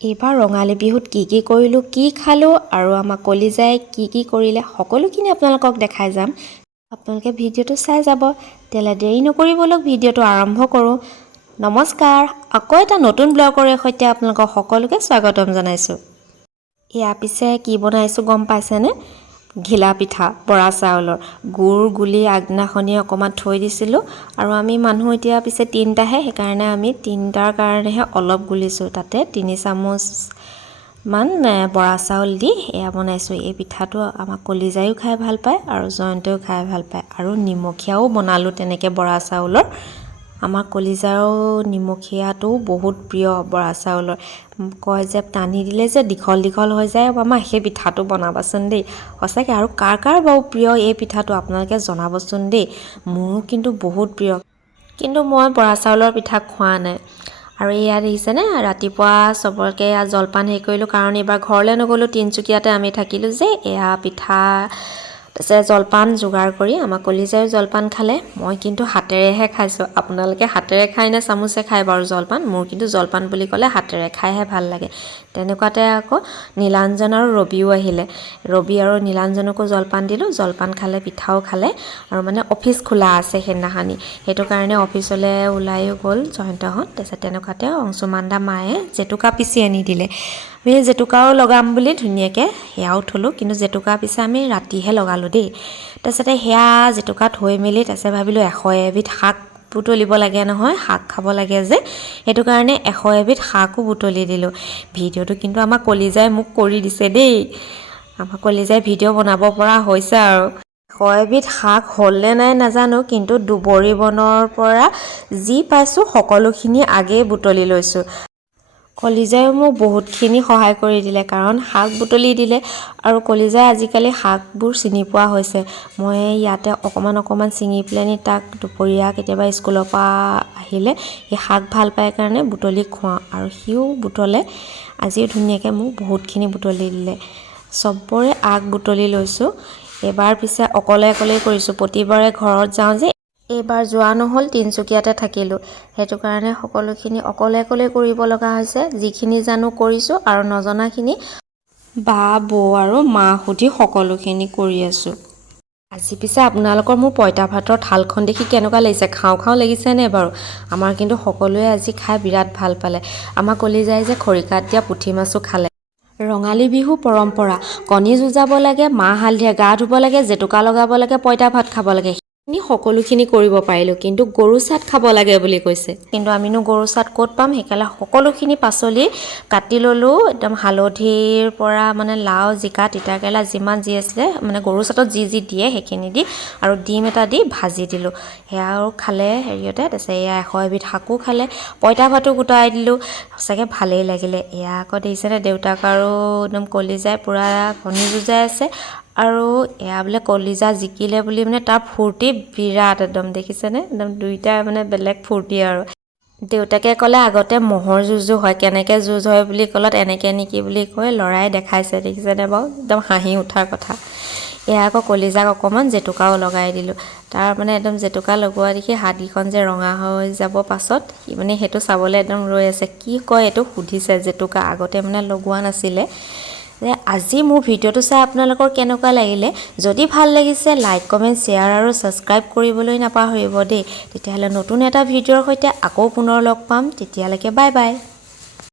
এইবাৰ ৰঙালী বিহুত কি কৰিলোঁ, কি খালোঁ আৰু আমাৰ কলিজাই কি কৰিলে সকলোখিনি আপোনালোকক দেখাই যাম। আপোনালোকে ভিডিঅ'টো চাই যাব। তেতিয়াহ'লে দেৰি নকৰি বলক ভিডিঅ'টো আৰম্ভ কৰোঁ। নমস্কাৰ, আকৌ এটা নতুন ব্লগৰ সৈতে আপোনালোকক সকলোকে স্বাগতম জনাইছোঁ। এয়া পিছে কি বনাইছোঁ গম পাইছেনে? ঘিলা পিঠা বৰা চাউলৰ গুড় গুলি আগদিনাখনি অকণমান থৈ দিছিলোঁ আৰু আমি মানুহ এতিয়া পিছে 3টাহে, সেইকাৰণে আমি 3টাৰ কাৰণেহে অলপ গুলিছোঁ। তাতে 3 চামুচমান বৰা চাউল দি এয়া বনাইছোঁ। এই পিঠাটো আমাৰ কলিজায়ো খাই ভাল পায় আৰু জয়ন্তেও খাই ভাল পায়। আৰু নিমখীয়াও বনালোঁ তেনেকৈ বৰা চাউলৰ। আমাৰ কলিজাৰো নিমখীয়াটোও বহুত প্ৰিয় বৰা চাউলৰ। কয় যে টানি দিলে যে দীঘল দীঘল হৈ যায়। আমাৰ সেই পিঠাটো বনাবাচোন দেই, সঁচাকৈ। আৰু কাৰ কাৰ বাৰু প্ৰিয় এই পিঠাটো আপোনালোকে জনাবচোন দেই। মোৰো কিন্তু বহুত প্ৰিয়, কিন্তু মই বৰা চাউলৰ পিঠা খোৱা নাই। আৰু ইয়াত দেখিছেনে, ৰাতিপুৱা চবকে জলপান হেৰি কৰিলোঁ, কাৰণ এইবাৰ ঘৰলৈ নগ'লোঁ, তিনিচুকীয়াতে আমি থাকিলোঁ যে। এয়া পিঠা তাৰপিছত জলপান যোগাৰ কৰি আমাৰ কলিজায়ো জলপান খালে। মই কিন্তু হাতেৰেহে খাইছোঁ। আপোনালোকে হাতেৰে খায় নে চামুচে খায় বাৰু জলপান? মোৰ কিন্তু জলপান বুলি ক'লে হাতেৰে খাইহে ভাল লাগে। তেনেকুৱাতে আকৌ নীলাঞ্জন আৰু ৰবিও আহিলে। ৰবি আৰু নীলাঞ্জনকো জলপান দিলোঁ। জলপান খালে, পিঠাও খালে। আৰু মানে অফিচ খোলা আছে সেইদিনাখনি, সেইটো কাৰণে অফিচলৈ ওলায়ো গ'ল জয়ন্তহঁত। তাৰপিছত তেনেকুৱাতে অংশুমান দা মায়ে জেতুকা পিচি আনি দিলে। আমি জেতুকাও লগাম বুলি ধুনীয়াকৈ সেয়াও থলোঁ, কিন্তু জেতুকা পিছে আমি ৰাতিহে লগালোঁ দেই। তাৰপিছতে সেয়া জেতুকা থৈ মেলি তাৰপিছত ভাবিলোঁ 100 এবিধ শাক বুটলিব লাগে নহয়, শাক খাব লাগে যে, সেইটো কাৰণে 100 এবিধ শাকো বুটলি দিলোঁ। ভিডিঅ'টো কিন্তু আমাৰ কলিজাই মোক কৰি দিছে দেই। আমাৰ কলিজাই ভিডিঅ' বনাব পৰা হৈছে আৰু। 100 এবিধ শাক হ'লনে নাই নাজানো, কিন্তু দুবৰি বনৰ পৰা যি পাইছোঁ সকলোখিনি আগেই বুটলি লৈছোঁ। কলিজাইও মোক বহুতখিনি সহায় কৰি দিলে, কাৰণ শাক বুটলি দিলে। আৰু কলিজাই আজিকালি শাকবোৰ চিনি পোৱা হৈছে। মই ইয়াতে অকণমান ছিঙি পেলানি তাক দুপৰীয়া কেতিয়াবা স্কুলৰ পৰা আহিলে সেই শাক ভাল পায় কাৰণে বুটলি খুৱাওঁ, আৰু সিও বুটলে। আজিও ধুনীয়াকৈ মোক বহুতখিনি বুটলি দিলে। চবৰে আগ বুটলি লৈছোঁ। এইবাৰ পিছে অকলে কৰিছোঁ। প্ৰতিবাৰে ঘৰত যাওঁ যে, এইবাৰ যোৱা নহ'ল, তিনিচুকীয়াতে থাকিলোঁ। সেইটো কাৰণে সকলোখিনি অকলে কৰিব লগা হৈছে। যিখিনি জানো কৰিছোঁ, আৰু নজনাখিনি বা বৌ আৰু মা সুধি সকলোখিনি কৰি আছোঁ। আজি পিছে আপোনালোকৰ মোৰ পঁইতা ভাতৰ থালখন দেখি কেনেকুৱা লাগিছে? খাওঁ লাগিছেনে বাৰু? আমাৰ কিন্তু সকলোৱে আজি খাই বিৰাট ভাল পালে। আমাৰ কলিজাই যে খৰিকাত দিয়া পুঠি মাছো খালে। ৰঙালী বিহু পৰম্পৰা, কণী যুঁজাব লাগে, মাহ হালধিৰে গা ধুব লাগে, জেতুকা লগাব লাগে, পঁইতা ভাত খাব লাগে। সকলোখিনি কৰিব পাৰিলোঁ, কিন্তু গৰু চাট খাব লাগে বুলি কৈছে। কিন্তু আমিনো গৰু চাট ক'ত পাম? সেইকাৰণে সকলোখিনি পাচলি কাটি ল'লোঁ। একদম হালধিৰ পৰা মানে লাও, জিকা, তিতাকেৰেলা যিমান যি আছিলে, মানে গৰু চাটত যি দিয়ে সেইখিনি দি, আৰু ডিম এটা দি ভাজি দিলোঁ। সেয়াও খালে হেৰিয়তে। তাৰপিছত এয়া 100 এবিধ শাকো খালে, পঁইতা ভাতো গোটাই দিলোঁ। সঁচাকৈ ভালেই লাগিলে। এয়া আকৌ দেখিছেনে, দেউতাক আৰু একদম কলিজাই পূৰা কণী যুঁজাই আছে। আৰু এয়া বোলে কলিজা জিকিলে বুলি মানে তাৰ ফূৰ্তি বিৰাট, একদম দেখিছেনে, একদম দুইটাই মানে বেলেগ ফূৰ্তি আৰু। দেউতাকে ক'লে আগতে ম'হৰ যুঁজো হয়, কেনেকৈ যুঁজ হয় বুলি ক'লত এনেকৈ নেকি বুলি কৈ ল'ৰাই দেখাইছে, দেখিছেনে বাৰু? একদম হাঁহি উঠাৰ কথা। এয়া আকৌ কলিজাক অকণমান জেতুকাও লগাই দিলোঁ। তাৰ মানে একদম জেতুকা লগোৱা দেখি হাতকেইখন যে ৰঙা হৈ যাব পাছত, সি মানে সেইটো চাবলৈ একদম ৰৈ আছে। কি কয় এইটো সুধিছে, জেতুকা আগতে মানে লগোৱা নাছিলে। যে আজি মোৰ ভিডিঅ'টো চাই আপোনালোকৰ কেনেকুৱা লাগিলে? যদি ভাল লাগিছে লাইক, কমেণ্ট, শ্বেয়াৰ আৰু ছাবস্ক্ৰাইব কৰিবলৈ নাপাহৰিব দেই। তেতিয়াহ'লে নতুন এটা ভিডিঅ'ৰ সৈতে আকৌ পুনৰ লগ পাম। তেতিয়ালৈকে বাই বাই।